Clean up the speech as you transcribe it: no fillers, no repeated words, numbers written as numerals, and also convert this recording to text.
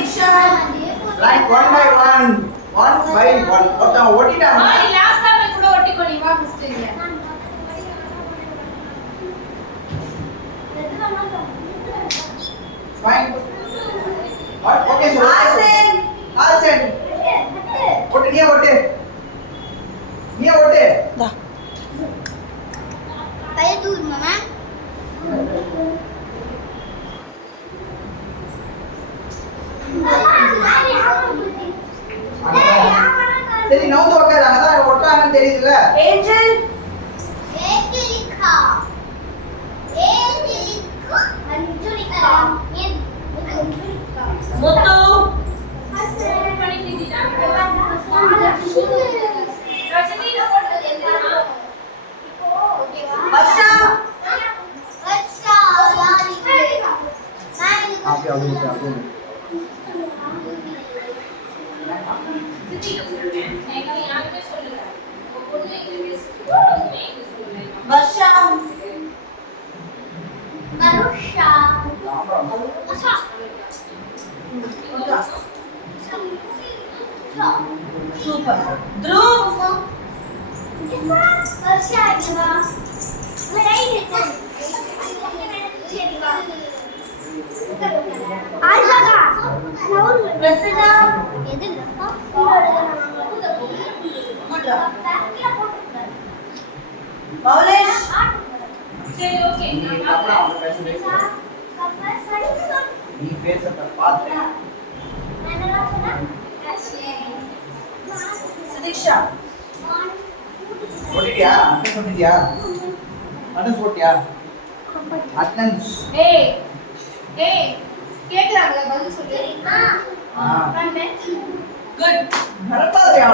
Diksha. Like one by one. One by one. ஓட்டிட்டாங்க. Last time கூட ஒட்டிக்கோ நீ வா ஃபர்ஸ்ட் இங்க. Fine. Okay, so Asen. ஓட்டு நீ ஓட்டு. Da. கையை தூக்கு மாமா. சரி நவுந்து உட்காரு அதான் ஒட்டாங்கன்னு தெரியுதுல. Angel. ஏஞ்சலிகா அஞ்சுலிகா Muthu. Varsha. Okay, okay. Varsha. Marusha Super. Dhruv. Varsha iva Aishaka Prasanna. எதுலப்பா Mudra. Bhavlesh. சரி ஓகே அப்புறம் அவங்க பேசுறது. நீ பேசறத பார்த்தேன். Diksha. ஓட்டிட்டியா? அட்டன்ஸ் ஓட்டிட்டியா? அட்டன்ஸ் ஓட்டியா? அட்டன்ஸ். ஏய் கேக்குறாங்களா பதில் சொல்லு ஆ. பண்ணு Good. நடப்பாதையா?